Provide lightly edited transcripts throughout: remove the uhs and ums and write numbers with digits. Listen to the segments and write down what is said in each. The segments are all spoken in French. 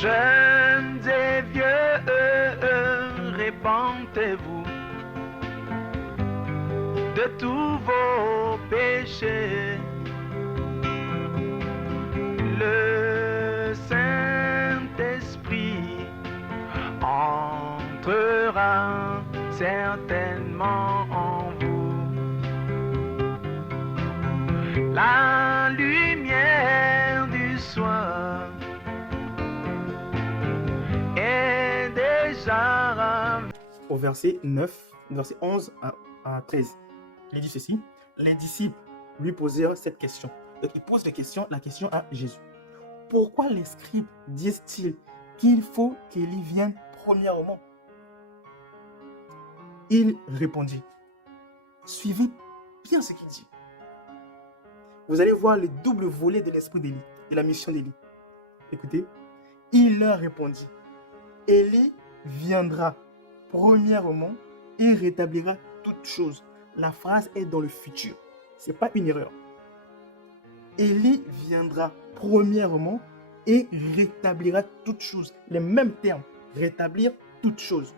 Jeunes et vieux, répentez-vous de tous vos péchés. Le Saint-Esprit entrera certainement en vous. La lumière du soir est déjà... Au verset 9, verset 11 à 13, il dit ceci: les disciples lui posèrent cette question. Donc il pose la question à Jésus. Pourquoi les scribes disent-ils qu'il faut qu'Élie vienne premièrement? Il répondit: suivez bien ce qu'il dit. Vous allez voir le double volet de l'esprit d'Élie, de la mission d'Élie. Écoutez, il leur répondit: Élie viendra premièrement et rétablira toutes choses. La phrase est dans le futur, ce n'est pas une erreur. Élie viendra premièrement et rétablira toutes choses. Les mêmes termes, rétablir toutes choses.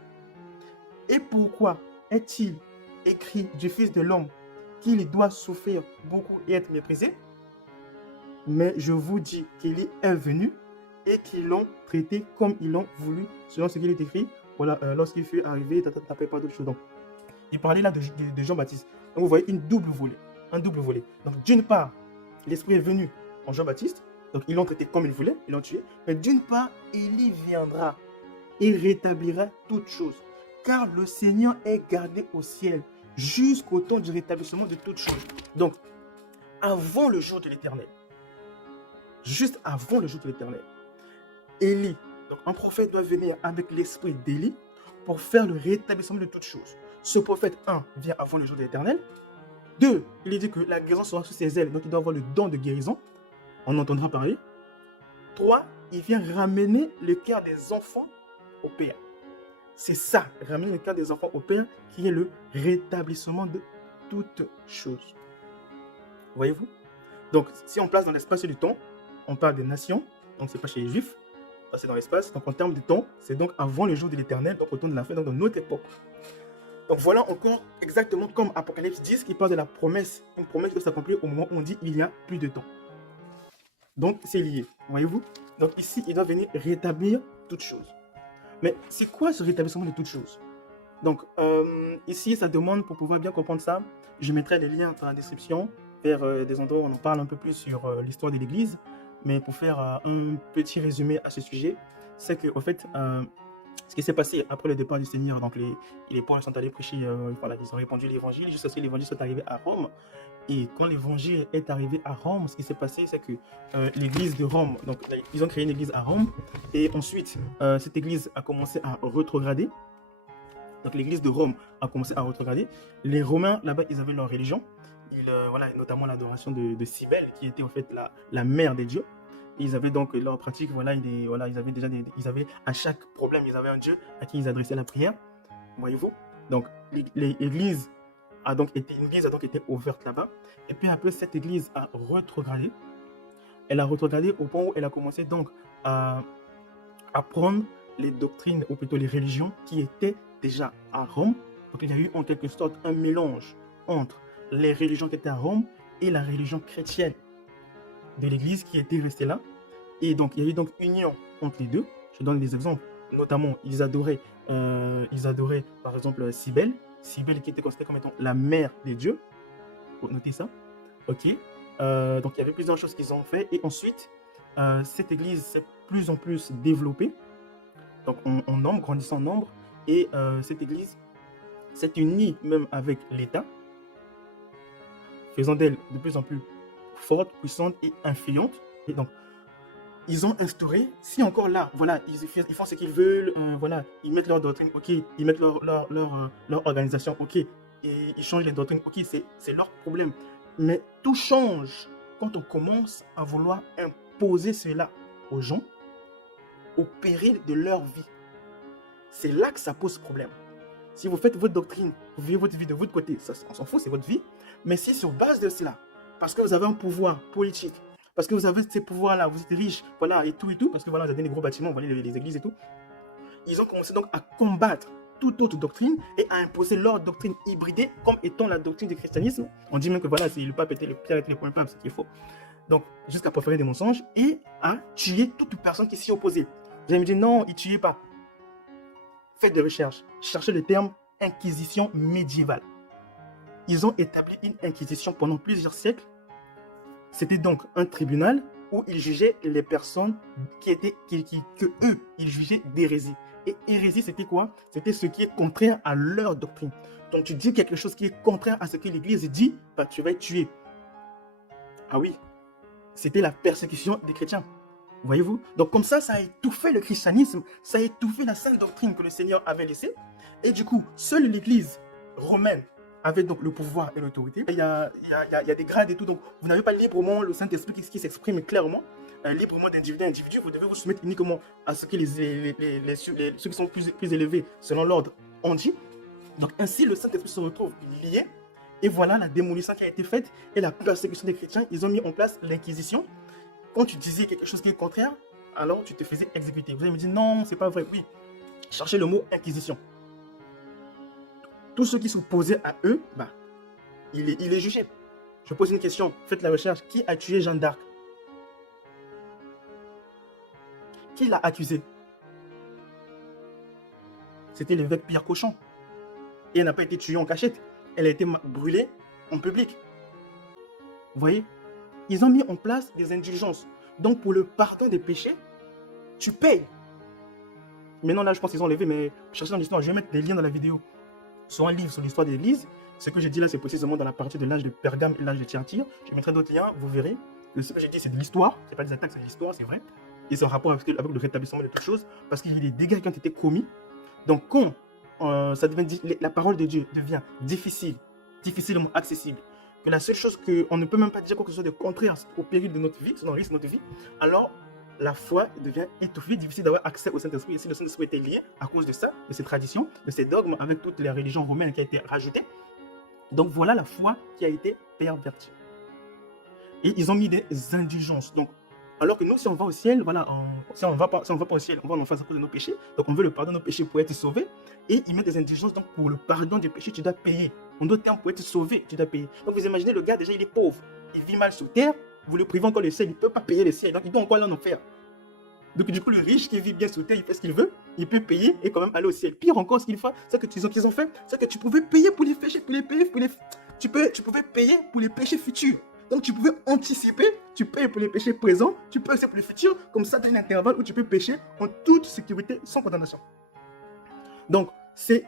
Et pourquoi est-il écrit du Fils de l'homme qu'il doit souffrir beaucoup et être méprisé? Mais je vous dis qu'Élie est venu et qu'ils l'ont traité comme ils l'ont voulu, selon ce qu'il est écrit. Voilà, lorsqu'il fut arrivé, tapez pas d'autres choses. Donc, il parlait là de Jean-Baptiste. Donc, vous voyez un double volet. Donc, d'une part, l'Esprit est venu en Jean-Baptiste. Donc, ils l'ont traité comme ils voulaient, ils l'ont tué. Mais d'une part, Élie viendra et rétablira toutes choses. Car le Seigneur est gardé au ciel jusqu'au temps du rétablissement de toutes choses. Donc, avant le jour de l'Éternel, juste avant le jour de l'Éternel, Élie, donc un prophète doit venir avec l'esprit d'Élie pour faire le rétablissement de toutes choses. Ce prophète, 1, vient avant le jour de l'Éternel. 2, il dit que la guérison sera sous ses ailes, donc il doit avoir le don de guérison. On entendra parler. 3, il vient ramener le cœur des enfants au Père. C'est ça, ramener le cœur des enfants au Père, qui est le rétablissement de toutes choses. Voyez-vous? Donc, si on place dans l'espace et du temps, on parle des nations, donc c'est pas chez les Juifs, c'est dans l'espace. Donc, en termes de temps, c'est donc avant le jour de l'Éternel, donc au temps de la fin, donc dans notre époque. Donc, voilà encore exactement comme Apocalypse 10, qui parle de la promesse, une promesse qui doit s'accomplir au moment où on dit il y a plus de temps. Donc, c'est lié, voyez-vous? Donc, ici, il doit venir rétablir toutes choses. Mais c'est quoi ce rétablissement de toutes choses? Donc, ici, ça demande, pour pouvoir bien comprendre ça, je mettrai des liens dans la description vers des endroits où on en parle un peu plus sur l'histoire de l'Église. Mais pour faire un petit résumé à ce sujet, c'est qu'en fait, ce qui s'est passé après le départ du Seigneur, donc les apôtres sont allés prêcher, voilà, ils ont répandu l'évangile, jusqu'à ce que l'évangile soit arrivé à Rome. Et quand l'évangile est arrivé à Rome, ce qui s'est passé, c'est que l'église de Rome, donc ils ont créé une église à Rome, et ensuite, cette église a commencé à rétrograder. Donc l'église de Rome a commencé à rétrograder. Les Romains, là-bas, ils avaient leur religion, voilà, notamment l'adoration de Cybèle, qui était en fait la mère des dieux. Ils avaient donc leur pratique, voilà, ils avaient déjà ils avaient à chaque problème, ils avaient un dieu à qui ils adressaient la prière. Voyez-vous? Donc l'église a donc été ouverte là-bas. Et puis après, cette église a rétrogradé. Elle a rétrogradé au point où elle a commencé donc à prendre les doctrines, ou plutôt les religions qui étaient déjà à Rome. Donc il y a eu en quelque sorte un mélange entre les religions qui étaient à Rome et la religion chrétienne de l'église qui était restée là. Et donc il y a eu donc union entre les deux. Je donne des exemples. Notamment, ils adoraient par exemple Cybèle qui était considérée comme étant la mère des dieux. Faut noter ça. Ok. Donc il y avait plusieurs choses qu'ils ont fait. Et ensuite, cette église s'est plus en plus développée. Donc en nombre, grandissant en nombre. Et cette église s'est unie même avec l'État, faisant d'elle de plus en plus forte, puissante et influente. Et donc, ils ont instauré, si encore là, voilà, ils font ce qu'ils veulent, voilà, ils mettent leur doctrine, ok, ils mettent leur organisation, ok, et ils changent les doctrines, ok, c'est leur problème. Mais tout change quand on commence à vouloir imposer cela aux gens au péril de leur vie. C'est là que ça pose problème. Si vous faites votre doctrine, vous vivez votre vie de votre côté, ça, on s'en fout, c'est votre vie. Mais si sur base de cela, parce que vous avez un pouvoir politique, parce que vous avez ces pouvoirs-là, vous êtes riches, voilà, et tout, parce que voilà, vous avez des gros bâtiments, voilà, les églises et tout. Ils ont commencé donc à combattre toute autre doctrine et à imposer leur doctrine hybridée comme étant la doctrine du christianisme. On dit même que voilà, c'est le pape était le Pierre était le premier pape, ce qui est faux. Donc, jusqu'à proférer des mensonges et à tuer toute personne qui s'y opposait. Vous allez me dire, non, ils ne tuaient pas. Faites des recherches. Cherchez le terme inquisition médiévale. Ils ont établi une inquisition pendant plusieurs siècles. C'était donc un tribunal où ils jugeaient les personnes que eux, ils jugeaient d'hérésie. Et hérésie, c'était quoi? C'était ce qui est contraire à leur doctrine. Donc, tu dis quelque chose qui est contraire à ce que l'Église dit, bah, tu vas être tué. Ah oui, c'était la persécution des chrétiens. Voyez-vous? Donc, comme ça a étouffé le christianisme, ça a étouffé la sainte doctrine que le Seigneur avait laissée. Et du coup, seule l'Église romaine avait donc le pouvoir et l'autorité. Il y a des grades et tout, donc vous n'avez pas librement le Saint-Esprit qui s'exprime clairement, librement d'individu à individu. Vous devez vous soumettre uniquement à ce que ceux qui sont plus élevés selon l'ordre ont dit. Donc ainsi, le Saint-Esprit se retrouve lié. Et voilà la démolition qui a été faite et la persécution des chrétiens. Ils ont mis en place l'Inquisition. Quand tu disais quelque chose qui est contraire, alors tu te faisais exécuter. Vous allez me dire, non, c'est pas vrai. Oui, cherchez le mot Inquisition. Tous ceux qui s'opposaient à eux, bah, il est jugé. Je pose une question, faites la recherche. Qui a tué Jeanne d'Arc? Qui l'a accusé? C'était l'évêque Pierre Cochon. Et elle n'a pas été tuée en cachette. Elle a été brûlée en public. Vous voyez? Ils ont mis en place des indulgences. Donc, pour le pardon des péchés, tu payes. Maintenant, là, je pense qu'ils ont enlevé, mais cherchez dans l'histoire. Je vais mettre des liens dans la vidéo. Sur un livre sur l'histoire de l'Église. Ce que j'ai dit là, c'est précisément dans la partie de l'âge de Pergame et l'âge de Thyatire. Je mettrai d'autres liens, vous verrez que ce que j'ai dit, c'est de l'histoire. Ce n'est pas des attaques, c'est de l'histoire, c'est vrai. Et c'est en rapport avec le rétablissement de toutes choses. Parce qu'il y a des dégâts qui ont été commis. Donc, quand la parole de Dieu devient difficilement accessible, que la seule chose qu'on ne peut même pas dire quoi que ce soit de contraire au péril de notre vie, selon le risque de notre vie, alors la foi devient étouffée, difficile d'avoir accès au Saint-Esprit. Et si le Saint-Esprit était lié à cause de ça, de ces traditions, de ces dogmes, avec toutes les religions romaines qui ont été rajoutées, donc voilà la foi qui a été pervertie. Et ils ont mis des indulgences. Donc, alors que nous, si on va au ciel, voilà, si on ne va pas au ciel, on va en face à cause de nos péchés. Donc, on veut le pardon de nos péchés pour être sauvé. Et ils mettent des indulgences. Donc, pour le pardon des péchés, tu dois payer. En d'autres termes, pour être sauvé, tu dois payer. Donc, vous imaginez, le gars, déjà, il est pauvre. Il vit mal sur terre. Vous le privez encore le ciel. Il ne peut pas payer le ciel. Donc, il doit encore aller en enfer. Donc, du coup, le riche qui vit bien sur terre, il fait ce qu'il veut. Il peut payer et quand même aller au ciel. Pire encore, ce qu'il fait, c'est que qu'ils ont fait, c'est que tu pouvais payer pour les péchés, tu pouvais payer pour les péchés futurs. Donc, tu pouvais anticiper, tu payes pour les péchés présents, tu peux aussi pour les futurs. Comme ça, tu as un intervalle où tu peux pécher en toute sécurité, sans condamnation. Donc, c'est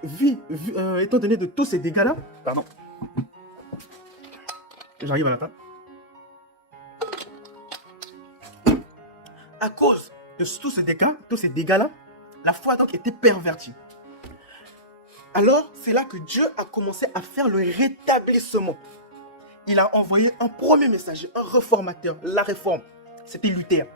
étant donné de tous ces dégâts-là, pardon, j'arrive à la fin. À cause de tous ces dégâts-là, la foi donc était pervertie. Alors, c'est là que Dieu a commencé à faire le rétablissement. Il a envoyé un premier messager, un réformateur, la réforme. C'était Luther.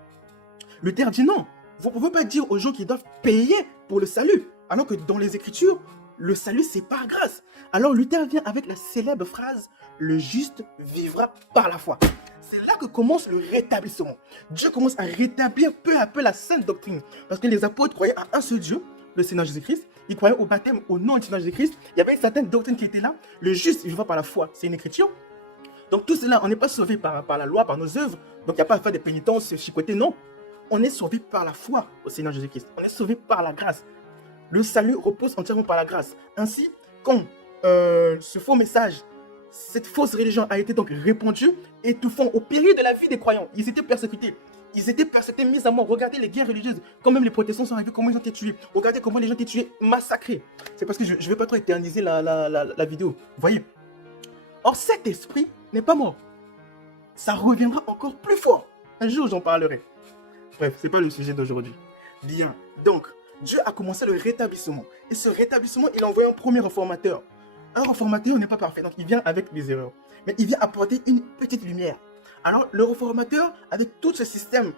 Luther dit non, vous ne pouvez pas dire aux gens qu'ils doivent payer pour le salut. Alors que dans les Écritures, le salut, c'est par grâce. Alors Luther vient avec la célèbre phrase « Le juste vivra par la foi ». C'est là que commence le rétablissement. Dieu commence à rétablir peu à peu la sainte doctrine. Parce que les apôtres croyaient à un seul Dieu, le Seigneur Jésus-Christ. Ils croyaient au baptême, au nom du Seigneur Jésus-Christ. Il y avait une certaine doctrine qui était là. Le juste vivra par la foi. C'est une écriture. Donc tout cela, on n'est pas sauvé par la loi, par nos œuvres. Donc il n'y a pas à faire des pénitences, chicoter, non. On est sauvé par la foi au Seigneur Jésus-Christ. On est sauvé par la grâce. Le salut repose entièrement par la grâce. Ainsi, quand ce faux message, cette fausse religion a été donc répandue, étouffant au péril de la vie des croyants. Ils étaient persécutés. Ils étaient persécutés, mis à mort. Regardez les guerres religieuses. Quand même les protestants sont arrivés, comment ils ont été tués. Regardez comment les gens ont été tués, massacrés. C'est parce que je ne vais pas trop éterniser la vidéo. Vous voyez. Or, cet esprit n'est pas mort. Ça reviendra encore plus fort. Un jour, j'en parlerai. Bref, ce n'est pas le sujet d'aujourd'hui. Bien. Donc, Dieu a commencé le rétablissement. Et ce rétablissement, il a envoyé un premier réformateur. Un réformateur n'est pas parfait, donc il vient avec des erreurs. Mais il vient apporter une petite lumière. Alors, le réformateur, avec tout ce système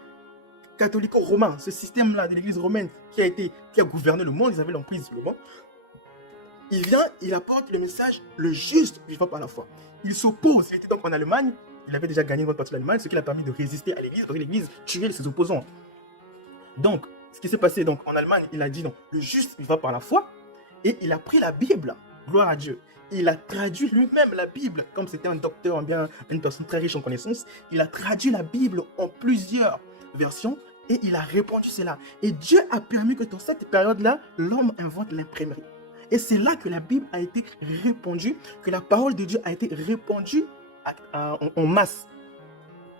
catholico-romain, ce système-là de l'église romaine qui a gouverné le monde, ils avaient l'emprise sur le monde, il vient, il apporte le message, le juste vivant par la foi. Il s'oppose, il était donc en Allemagne, il avait déjà gagné une grande partie de l'Allemagne, ce qui l'a permis de résister à l'Église, parce que l'Église tuait ses opposants. Donc, ce qui s'est passé donc, en Allemagne, il a dit non, le juste, il va par la foi, et il a pris la Bible, gloire à Dieu. Il a traduit lui-même la Bible, comme c'était un docteur, bien une personne très riche en connaissances, il a traduit la Bible en plusieurs versions, et il a répandu cela. Et Dieu a permis que dans cette période-là, l'homme invente l'imprimerie. Et c'est là que la Bible a été répandue, que la parole de Dieu a été répandue en masse.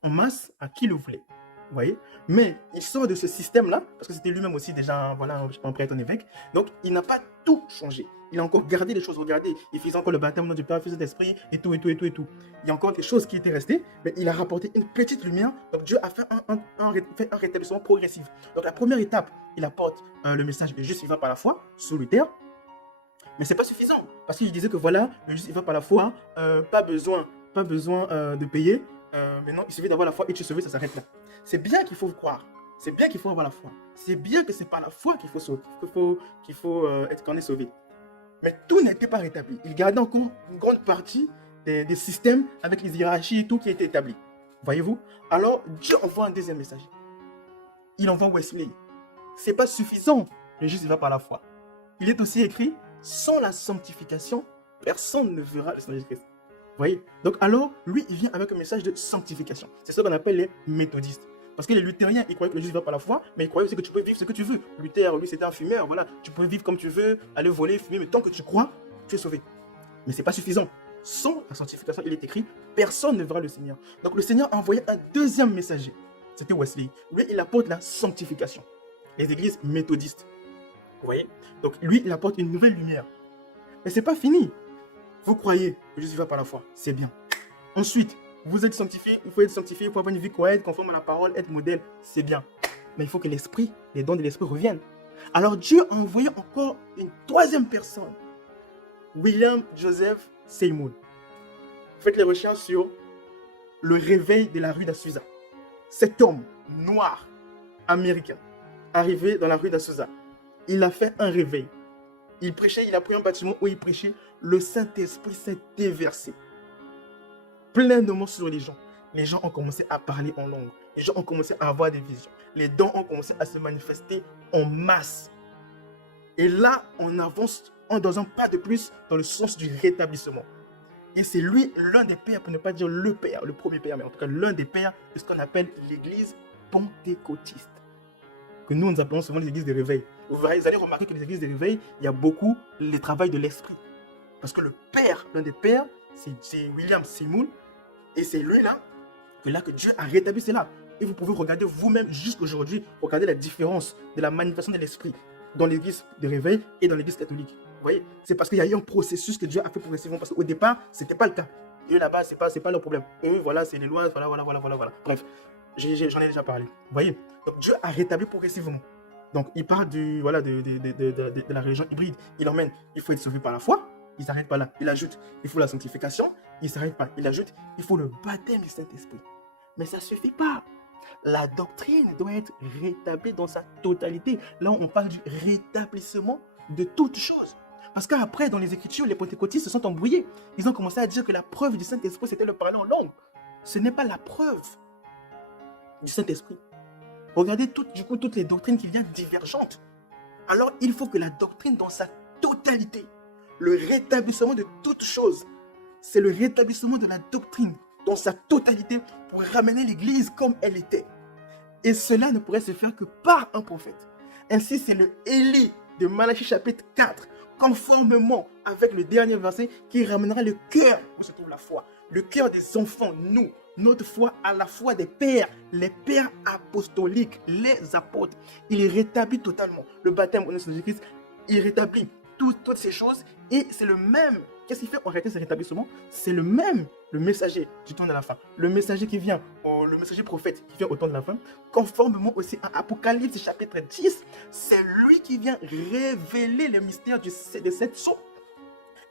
En masse à qui le voulait. Vous voyez? Mais il sort de ce système-là, parce que c'était lui-même aussi déjà voilà, un prêtre, un évêque. Donc, il n'a pas tout changé. Il a encore gardé les choses. Regardez, il faisait encore le baptême au nom du Père, Fils et de l'Esprit, et tout. Il y a encore des choses qui étaient restées, mais il a rapporté une petite lumière. Donc, Dieu a fait un rétablissement progressif. Donc, la première étape, il apporte le message de juste, il va par la foi, sous Luther. Mais ce n'est pas suffisant, parce qu'il disait que voilà, le juste, il va par la foi, pas besoin de payer. Maintenant, il suffit d'avoir la foi et tu es sauvé, ça s'arrête là. C'est bien qu'il faut croire. C'est bien qu'il faut avoir la foi. C'est bien que c'est par la foi qu'il faut sauver, être qu'on est sauvé. Mais tout n'était pas rétabli. Il gardait encore une grande partie des systèmes avec les hiérarchies et tout qui était établi. Voyez-vous? Alors, Dieu envoie un deuxième messager. Il envoie Wesley. C'est pas suffisant. Le juste, il va par la foi. Il est aussi écrit, sans la sanctification, personne ne verra le Seigneur Jésus-Christ. Vous voyez? Donc alors, lui, il vient avec un message de sanctification. C'est ce qu'on appelle les méthodistes. Parce que les luthériens, ils croyaient que le juste va par la foi, mais ils croyaient aussi que tu peux vivre ce que tu veux. Luther, lui, c'était un fumeur, voilà. Tu peux vivre comme tu veux, aller voler, fumer, mais tant que tu crois, tu es sauvé. Mais ce n'est pas suffisant. Sans la sanctification, il est écrit, personne ne verra le Seigneur. Donc le Seigneur a envoyé un deuxième messager. C'était Wesley. Lui, il apporte la sanctification. Les églises méthodistes. Vous voyez? Donc lui, il apporte une nouvelle lumière. Mais ce n'est pas fini. Vous croyez que Jésus va par la foi, c'est bien. Ensuite, vous êtes sanctifié, il faut être sanctifié, il faut avoir une vie correcte, conforme à la parole, être modèle, c'est bien. Mais il faut que l'esprit, les dons de l'esprit reviennent. Alors Dieu a envoyé encore une troisième personne, William Joseph Seymour. Faites les recherches sur le réveil de la rue d'Azusa. Cet homme noir, américain, arrivé dans la rue d'Azusa, il a fait un réveil. Il prêchait, il a pris un bâtiment où il prêchait, le Saint-Esprit s'est déversé pleinement sur les gens. Les gens ont commencé à parler en langue. Les gens ont commencé à avoir des visions. Les dons ont commencé à se manifester en masse. Et là, on avance dans un pas de plus dans le sens du rétablissement. Et c'est lui, l'un des pères, pour ne pas dire le père, le premier père, mais en tout cas l'un des pères de ce qu'on appelle l'église pentecôtiste. Que nous appelons souvent les églises de réveil. Vous allez remarquer que les églises de réveil, il y a beaucoup le travail de l'esprit. Parce que le père, l'un des pères, c'est William Seymour. Et c'est lui là que Dieu a rétabli cela. Et vous pouvez regarder vous-même jusqu'aujourd'hui, regardez la différence de la manifestation de l'esprit dans l'église de réveil et dans l'église catholique. Vous voyez? C'est parce qu'il y a eu un processus que Dieu a fait progressivement. Parce qu'au départ, ce n'était pas le cas. Eux là-bas, ce n'est pas leur problème. Eux, voilà, c'est les lois, voilà. Bref, j'en ai déjà parlé. Vous voyez? Donc Dieu a rétabli progressivement. Donc il part de la religion hybride. Il emmène, il faut être sauvé par la foi. Il ne s'arrête pas là. Il ajoute, il faut la sanctification. Il ne s'arrête pas. Il ajoute, il faut le baptême du Saint-Esprit. Mais ça ne suffit pas. La doctrine doit être rétablie dans sa totalité. Là, on parle du rétablissement de toutes choses. Parce qu'après, dans les Écritures, les pentecôtistes se sont embrouillés. Ils ont commencé à dire que la preuve du Saint-Esprit, c'était le parler en langue. Ce n'est pas la preuve du Saint-Esprit. Regardez toutes les doctrines qui viennent divergentes. Alors, il faut que la doctrine dans sa totalité, le rétablissement de toutes choses, c'est le rétablissement de la doctrine dans sa totalité pour ramener l'Église comme elle était. Et cela ne pourrait se faire que par un prophète. Ainsi, c'est le Élie de Malachie chapitre 4, conformément avec le dernier verset, qui ramènera le cœur où se trouve la foi. Le cœur des enfants, nous, notre foi à la foi des pères, les pères apostoliques, les apôtres. Il rétablit totalement le baptême au nom de Jésus-Christ. Il rétablit toutes ces choses et c'est le même. Qu'est-ce qui fait en réalité ce rétablissement? C'est le même, le messager du temps de la fin. Le messager qui vient, le messager prophète qui vient au temps de la fin, conformément aussi à Apocalypse chapitre 10, c'est lui qui vient révéler le mystère des 7 sceaux.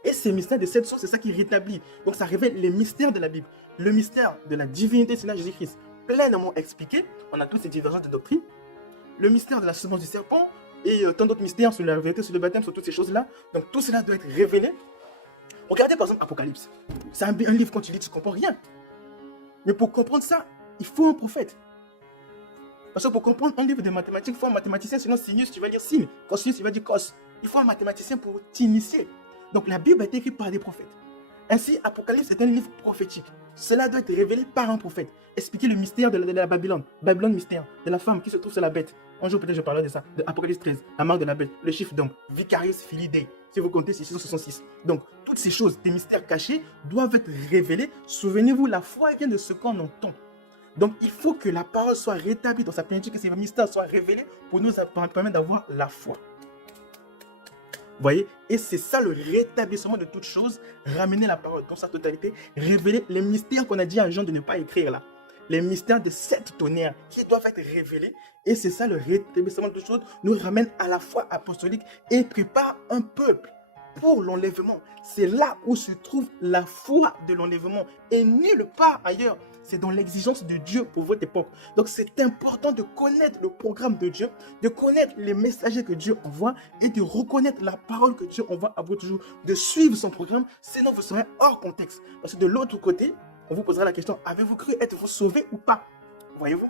Et ces mystères des 7 sceaux, c'est ça qui rétablit. Donc ça révèle les mystères de la Bible. Le mystère de la divinité du Seigneur Jésus-Christ, pleinement expliqué. On a toutes ces divergences de doctrine. Le mystère de la semence du serpent et tant d'autres mystères sur la vérité, sur le baptême, sur toutes ces choses-là. Donc tout cela doit être révélé. Regardez par exemple Apocalypse. C'est un livre, quand tu lis, tu ne comprends rien. Mais pour comprendre ça, il faut un prophète. Parce que pour comprendre un livre de mathématiques, il faut un mathématicien, sinon sinus, tu vas dire sin, cosinus, tu vas dire cos. Il faut un mathématicien pour t'initier. Donc la Bible a été écrite par des prophètes. Ainsi, Apocalypse est un livre prophétique. Cela doit être révélé par un prophète. Expliquer le mystère de la Babylone. Babylone mystère, de la femme qui se trouve sur la bête. Un jour, peut-être, je parlerai de ça. De Apocalypse 13, la marque de la bête, le chiffre d'homme, Vicarius Filii Dei. Si vous comptez, c'est 666. Donc, toutes ces choses, des mystères cachés, doivent être révélés. Souvenez-vous, la foi vient de ce qu'on entend. Donc, il faut que la parole soit rétablie dans sa plénitude, que ces mystères soient révélés pour nous permettre d'avoir la foi. Vous voyez? Et c'est ça le rétablissement de toutes choses, ramener la parole dans sa totalité, révéler les mystères qu'on a dit à Jean de ne pas écrire là. Les mystères de 7 tonnerres qui doivent être révélés. Et c'est ça le rétablissement de toutes choses, nous ramène à la foi apostolique et prépare un peuple pour l'enlèvement. C'est là où se trouve la foi de l'enlèvement et nulle part ailleurs. C'est dans l'exigence de Dieu pour votre époque. Donc c'est important de connaître le programme de Dieu, de connaître les messagers que Dieu envoie et de reconnaître la parole que Dieu envoie à votre jour, de suivre son programme, sinon vous serez hors contexte. Parce que de l'autre côté, on vous posera la question, avez-vous cru, êtes-vous sauvé ou pas? Voyez-vous?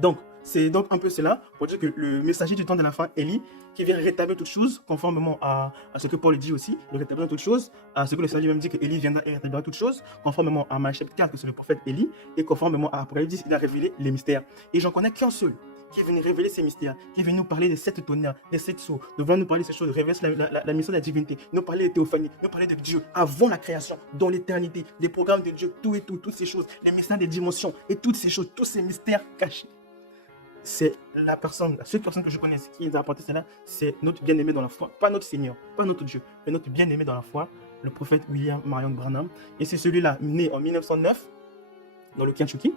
Donc, c'est donc un peu cela pour dire que le messager du temps de la fin, Élie, qui vient rétablir toutes choses, conformément à ce que Paul dit aussi, de rétablir toutes choses, à ce que le Seigneur même dit que Élie viendra et rétablira toutes choses, conformément à Matthieu chapitre 4, que c'est le prophète Élie, et conformément à Apocalypse 10, il a révélé les mystères. Et j'en connais qu'un seul qui est venu révéler ces mystères, qui est venu nous parler des 7 tonnerres, des 7 sceaux, de venir nous parler de ces choses, de révéler la mission de la divinité, nous parler de théophanie, nous parler de Dieu avant la création, dans l'éternité, des programmes de Dieu, tout et tout, toutes ces choses, les mystères des dimensions et toutes ces choses, tous ces mystères cachés. C'est la seule personne que je connais qui nous a apporté cela, c'est notre bien-aimé dans la foi, pas notre Seigneur, pas notre Dieu, mais notre bien-aimé dans la foi, le prophète William Marion Branham. Et c'est celui-là, né en 1909, dans le Kentucky.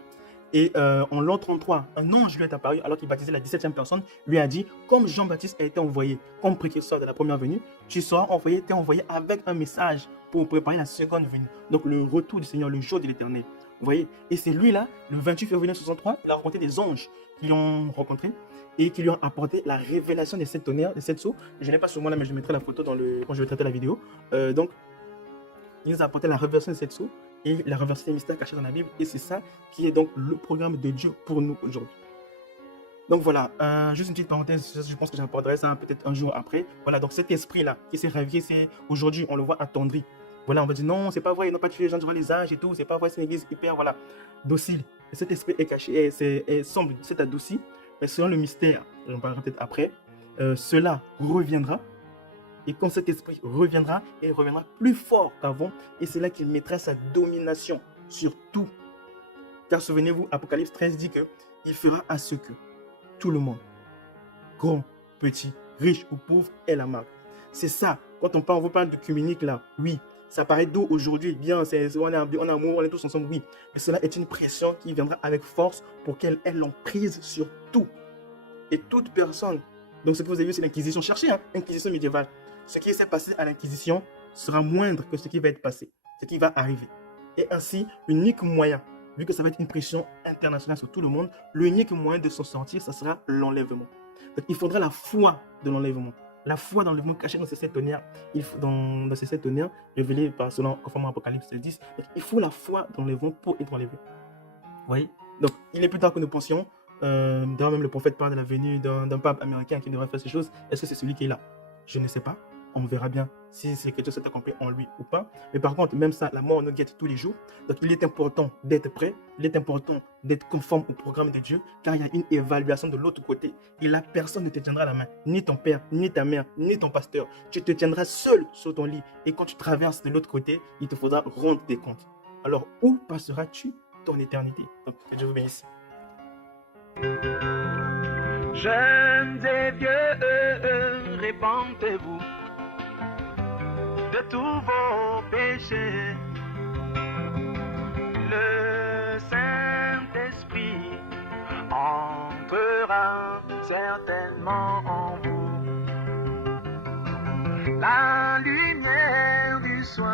Et en l'an 33, un ange lui est apparu alors qu'il baptisait la 17e personne, lui a dit, comme Jean-Baptiste a été envoyé comme précurseur de la première venue, tu seras envoyé avec un message pour préparer la seconde venue. Donc le retour du Seigneur, le jour de l'éternel. Vous voyez? Et c'est lui là, le 28 février 1963, il a rencontré des anges qui l'ont rencontré et qui lui ont apporté la révélation des 7 tonnerres, des 7 sceaux. Je n'ai pas sur moi là, mais je mettrai la photo quand je vais traiter la vidéo. Donc, il nous a apporté la révélation des 7 sceaux et la révélation des mystères cachés dans la Bible. Et c'est ça qui est donc le programme de Dieu pour nous aujourd'hui. Donc voilà, juste une petite parenthèse, je pense que j'apporterai ça peut-être un jour après. Voilà, donc cet esprit-là qui s'est réveillé, c'est aujourd'hui, on le voit attendri. Voilà, on va dire non, c'est pas vrai, ils n'ont pas tué les gens durant les âges et tout, c'est pas vrai, c'est une église hyper, voilà, docile. Et cet esprit est caché, et semble s'être adouci, mais selon le mystère, on en parlera peut-être après, cela reviendra. Et quand cet esprit reviendra, il reviendra plus fort qu'avant, et c'est là qu'il mettra sa domination sur tout. Car souvenez-vous, Apocalypse 13 dit qu'il fera à ce que tout le monde, grand, petit, riche ou pauvre, ait la marque. C'est ça, quand on vous parle de communique là, oui, ça paraît doux aujourd'hui, bien, on est en amour, on est tous ensemble, oui. Mais cela est une pression qui viendra avec force pour qu'elle ait l'emprise sur tout. Et toute personne. Donc ce que vous avez vu, c'est l'Inquisition. Cherchez, hein, Inquisition médiévale. Ce qui s'est passé à l'Inquisition sera moindre que ce qui va être passé, ce qui va arriver. Et ainsi, l'unique moyen, vu que ça va être une pression internationale sur tout le monde, l'unique moyen de s'en sortir, ça sera l'enlèvement. Donc il faudra la foi de l'enlèvement. La foi dans l'enlèvement caché dans ces 7 tonnerres, dans ces 7 tonnerres, révélés par selon conformément à Apocalypse 10. Donc, il faut la foi dans l'enlèvement pour être enlevé. Vous voyez? Donc, il est plus tard que nous pensions. D'ailleurs, même le prophète parle de la venue d'un pape américain qui devrait faire ces choses. Est-ce que c'est celui qui est là? Je ne sais pas. On verra bien si quelque chose s'est accompli en lui ou pas. Mais par contre, même ça, la mort nous guette tous les jours. Donc, il est important d'être prêt. Il est important d'être conforme au programme de Dieu, car il y a une évaluation de l'autre côté. Et là, personne ne te tiendra la main. Ni ton père, ni ta mère, ni ton pasteur. Tu te tiendras seul sur ton lit. Et quand tu traverses de l'autre côté, il te faudra rendre des comptes. Alors, où passeras-tu ton éternité? Donc, que Dieu vous bénisse. Jeunes et vieux, répentez-vous de tous vos péchés. Le Saint-Esprit entrera certainement en vous. La lumière du soir